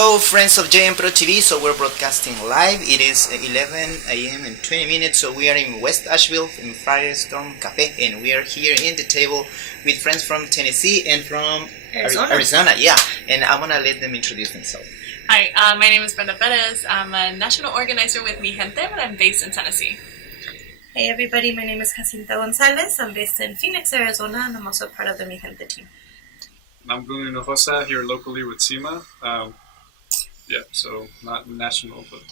Hello, friends of JM Pro TV. So we're broadcasting live. It is 11 a.m. and 20 minutes. So we are in West Asheville in Firestorm Cafe, and we are here in the table with friends from Tennessee and from Arizona. Yeah, and I want to let them introduce themselves. Hi, my name is Brenda. I'm a national organizer with Mijente, but I'm based in Tennessee. Hey everybody, my name is Jacinta Gonzalez. I'm based in Phoenix, Arizona, and I'm also part of the Mijente team. I'm Bruno Hinojosa here locally with SEMA. So not national, but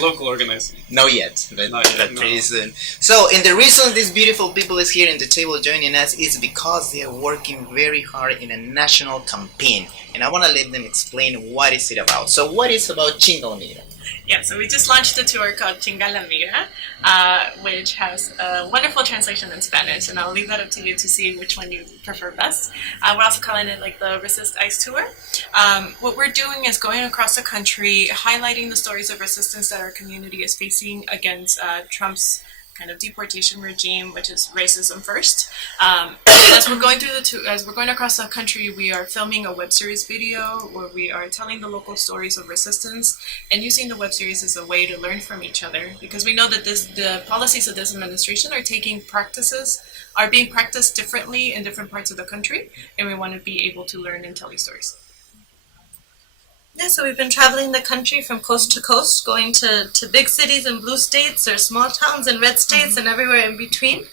local organizing. Not yet, but no. pretty soon. So, and the reason these beautiful people is here in the table joining us is because they are working very hard in a national campaign, and I want to let them explain what is it about. So, what is about Chinga? Yeah, so we just launched a tour called Chinga, migra, which has a wonderful translation in Spanish, and I'll leave that up to you to see which one you prefer best. We're also calling it like the Resist ICE Tour. What we're doing is going across the country, highlighting the stories of resistance that our community is facing against Trump's kind of deportation regime, which is racism first. As we're going as we're going across the country, we are filming a web series video where we are telling the local stories of resistance and using the web series as a way to learn from each other, because we know that the policies of this administration are being practiced differently in different parts of the country, and we want to be able to learn and tell these stories. Yeah, so we've been traveling the country from coast to coast, going to big cities and blue states or small towns and red states and everywhere in between.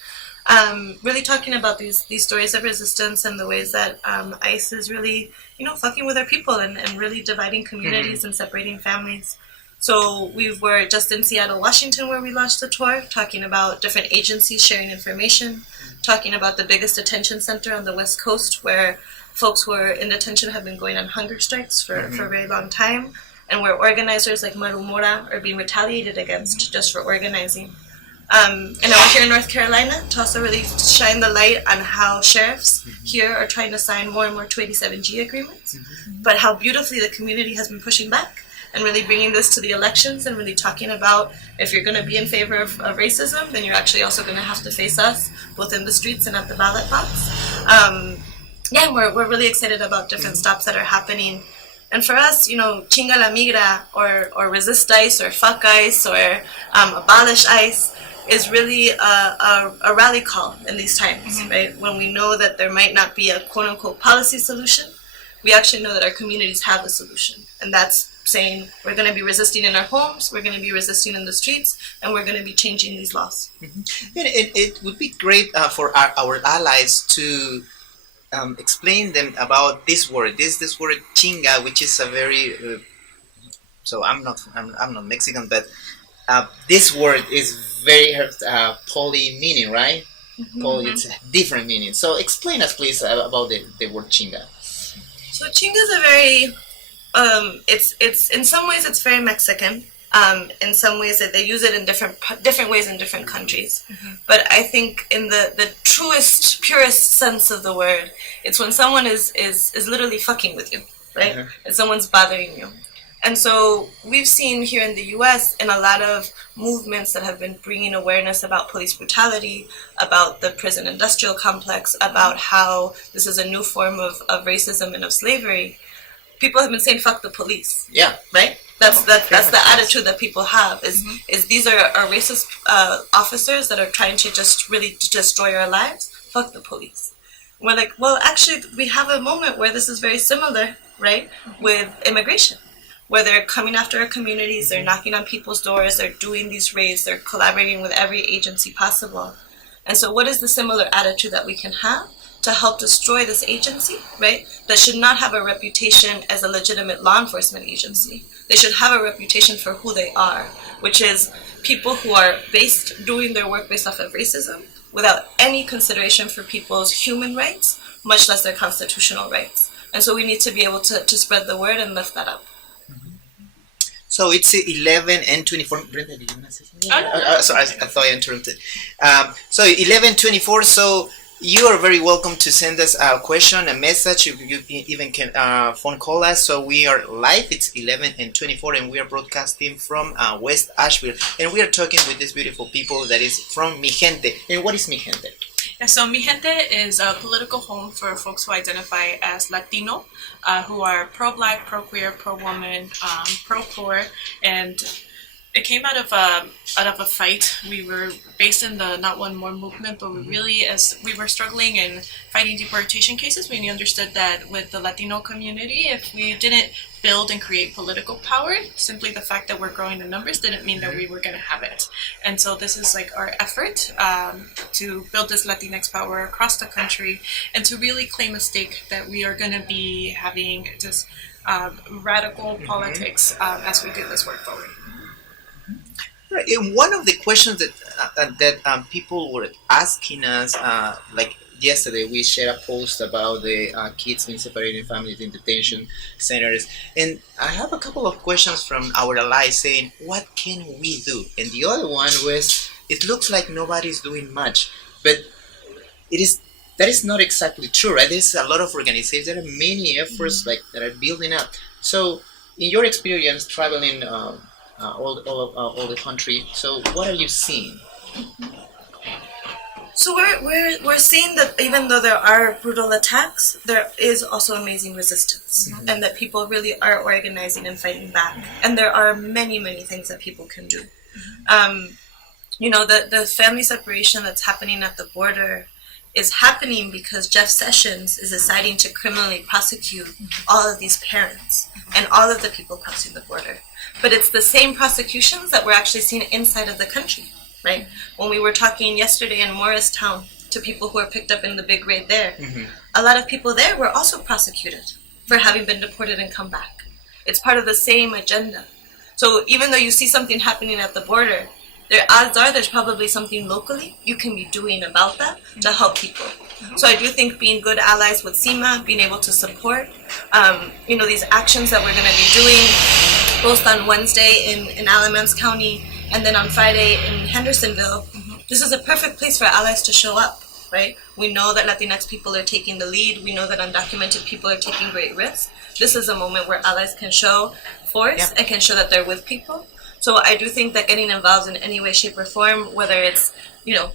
Really talking about these stories of resistance and the ways that ICE is really, fucking with our people and really dividing communities and separating families. So we were just in Seattle, Washington, where we launched the tour, talking about different agencies sharing information, talking about the biggest detention center on the West Coast, where folks who are in detention have been going on hunger strikes for a very long time, and where organizers like Maru Mora are being retaliated against just for organizing. And now we're here in North Carolina to also really shine the light on how sheriffs here are trying to sign more and more 287G agreements, but how beautifully the community has been pushing back and really bringing this to the elections and really talking about, if you're going to be in favor of racism, then you're actually also going to have to face us both in the streets and at the ballot box. We're really excited about different stops that are happening. And for us, Chinga la migra or resist ICE or fuck ICE or abolish ICE is really a rally call in these times, right? When we know that there might not be a quote-unquote policy solution, we actually know that our communities have a solution. And that's saying we're going to be resisting in our homes, we're going to be resisting in the streets, and we're going to be changing these laws. It would be great for our allies to explain them about this word chinga, which is a very so I'm not Mexican, but this word is very poly meaning, right? It's a different meaning. So explain us please about the word chinga. So chinga is a very it's in some ways it's very Mexican. In some ways that they use it in different ways in different countries. But I think in the truest, purest sense of the word, it's when someone is literally fucking with you, right? And someone's bothering you. And so we've seen here in the U.S. in a lot of movements that have been bringing awareness about police brutality, about the prison industrial complex, about how this is a new form of racism and of slavery. People have been saying "fuck the police." Yeah, right. That's the attitude that people have. Is these are racist officers that are trying to just really destroy our lives? Fuck the police. We're like, well, actually, we have a moment where this is very similar, right? With immigration, where they're coming after our communities, they're knocking on people's doors, they're doing these raids, they're collaborating with every agency possible. And so, what is the similar attitude that we can have to help destroy this agency, right? That should not have a reputation as a legitimate law enforcement agency. They should have a reputation for who they are, which is people who are doing their work based off of racism without any consideration for people's human rights, much less their constitutional rights. And so we need to be able to spread the word and lift that up. So it's 11 and 24. Brenda, did you want to say something? Sorry, I thought I interrupted. So 11:24. So you are very welcome to send us a question, a message. You even can phone call us. So we are live. It's 11:24, and we are broadcasting from West Asheville. And we are talking with these beautiful people that is from Mijente. And what is Mijente? Yeah, so Mijente is a political home for folks who identify as Latino, who are pro-black, pro-queer, pro-woman, pro-poor, and it came out of a fight. We were based in the Not One More movement, but we really, as we were struggling and fighting deportation cases, we understood that with the Latino community, if we didn't build and create political power, simply the fact that we're growing in numbers didn't mean that we were going to have it. And so this is like our effort to build this Latinx power across the country and to really claim a stake that we are going to be having just radical politics as we do this work forward. Right. And one of the questions that people were asking us, like yesterday, we shared a post about the kids being separated in families in detention centers, and I have a couple of questions from our allies saying, "What can we do?" And the other one was, "It looks like nobody's doing much," but it is. That is not exactly true, right? There's a lot of organizations. There are many efforts like that are building up. So, in your experience traveling all the country. So what are you seeing? So we're seeing that even though there are brutal attacks, there is also amazing resistance, and that people really are organizing and fighting back. And there are many things that people can do. The family separation that's happening at the border is happening because Jeff Sessions is deciding to criminally prosecute all of these parents and all of the people crossing the border. But it's the same prosecutions that we're actually seeing inside of the country, right? When we were talking yesterday in Morristown to people who were picked up in the big raid there, a lot of people there were also prosecuted for having been deported and come back. It's part of the same agenda. So even though you see something happening at the border, odds are there's probably something locally you can be doing about that to help people. So I do think being good allies with CIMA, being able to support, these actions that we're going to be doing, both on Wednesday in Alamance County and then on Friday in Hendersonville, this is a perfect place for allies to show up, right? We know that Latinx people are taking the lead. We know that undocumented people are taking great risks. This is a moment where allies can show force and can show that they're with people. So I do think that getting involved in any way, shape, or form, whether it's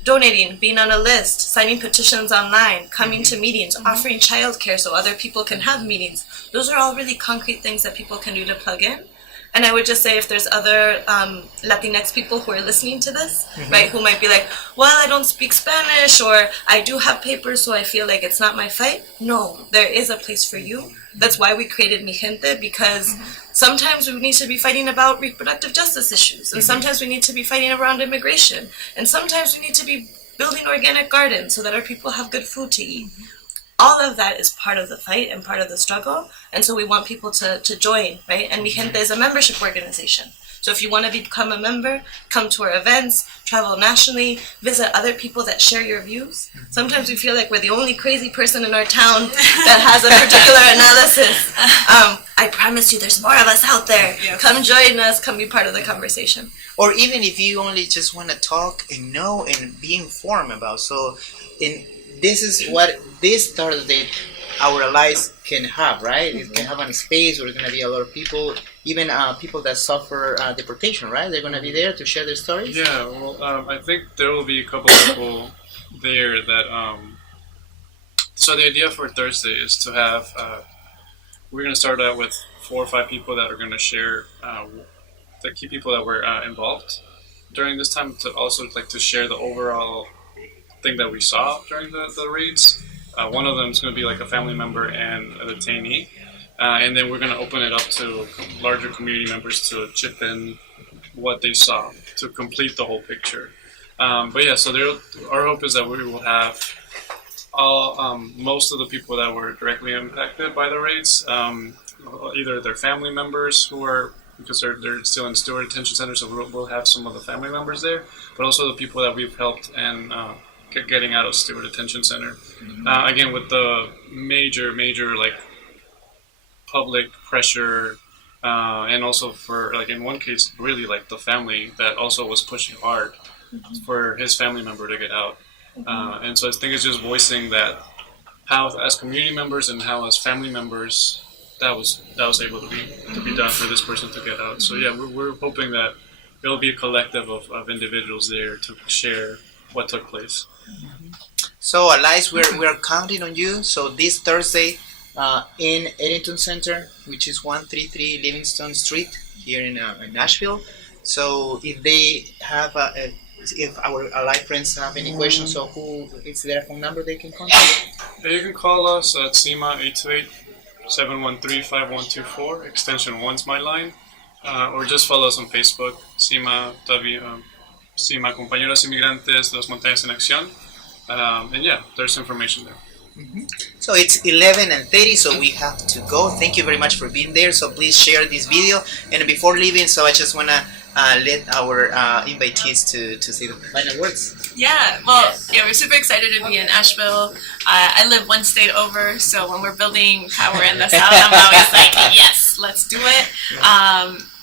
donating, being on a list, signing petitions online, coming to meetings, offering childcare so other people can have meetings, those are all really concrete things that people can do to plug in. And I would just say if there's other Latinx people who are listening to this, right, who might be like, well, I don't speak Spanish, or I do have papers, so I feel like it's not my fight. No, there is a place for you. That's why we created Mijente, because sometimes we need to be fighting about reproductive justice issues, and sometimes we need to be fighting around immigration, and sometimes we need to be building organic gardens so that our people have good food to eat. All of that is part of the fight and part of the struggle, and so we want people to join, right? And Mijente is a membership organization. So if you want to become a member, come to our events, travel nationally, visit other people that share your views. Sometimes we feel like we're the only crazy person in our town that has a particular analysis. I promise you there's more of us out there. Yes. Come join us, come be part of the conversation. Or even if you only just want to talk and know and be informed about. So this is what this Thursday our allies can have, right? It can have a space where there's going to be a lot of people, even people that suffer deportation, right? They're going to be there to share their stories? Yeah, well, I think there will be a couple of people there that... So the idea for Thursday is to have... we're going to start out with 4 or 5 people that are going to share the key people that were involved during this time, to also like to share the overall thing that we saw during the raids. One of them is going to be like a family member and a detainee. And then we're going to open it up to larger community members to chip in what they saw to complete the whole picture. But yeah, so our hope is that we will have most of the people that were directly impacted by the raids, either their family members who are, because they're still in Stewart Detention Center, so we'll have some of the family members there, but also the people that we've helped and getting out of Stewart Detention Center. Again, with the major like public pressure, and also for like in one case, really like the family that also was pushing hard for his family member to get out. And so I think it's just voicing that how as community members and how as family members that was able to be done for this person to get out. So yeah, we're hoping that there will be a collective of individuals there to share what took place. So, Alice, we're counting on you. So this Thursday, in Eddington Center, which is 133 Livingston Street here in Nashville. So if they have, if our Alive friends have any questions, so who is there a phone number they can contact? You can call us at SEMA 828-713-5124. Extension 1's my line. Or just follow us on Facebook, SEMA Compañeros Inmigrantes de las Montañas en Acción. And yeah, there's information there. So it's 11:30, so we have to go. Thank you very much for being there. So please share this video. And before leaving, so I just want to let our invitees to say the final words. Yeah, well, yeah, we're super excited to be in Asheville. I live one state over, so when we're building power in the South, I'm always like, yes, let's do it.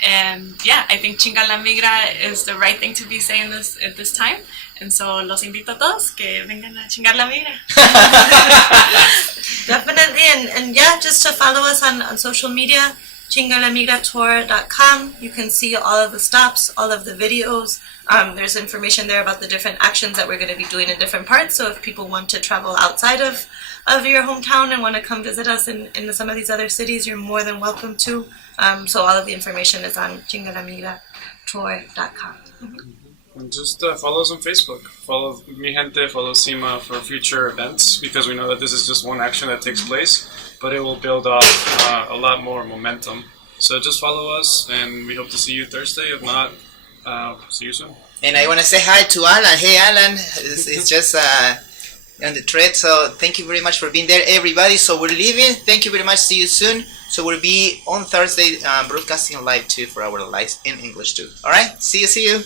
And yeah, I think Chinga la migra is the right thing to be saying this at this time. And so los invito a todos que vengan a chingar la migra. Definitely, and yeah, just to follow us on social media, chingalamigratour.com. You can see all of the stops, all of the videos. There's information there about the different actions that we're going to be doing in different parts. So if people want to travel outside of your hometown and want to come visit us in some of these other cities, you're more than welcome to. So all of the information is on chingalamigratour.com. And just follow us on Facebook. Follow Mijente, follow SEMA for future events, because we know that this is just one action that takes place, but it will build up a lot more momentum. So just follow us, and we hope to see you Thursday. If not, see you soon. And I want to say hi to Alan. Hey, Alan. It's just on the thread. So thank you very much for being there, everybody. So we're leaving. Thank you very much. See you soon. So we'll be on Thursday broadcasting live too for our lives in English too. All right. See you.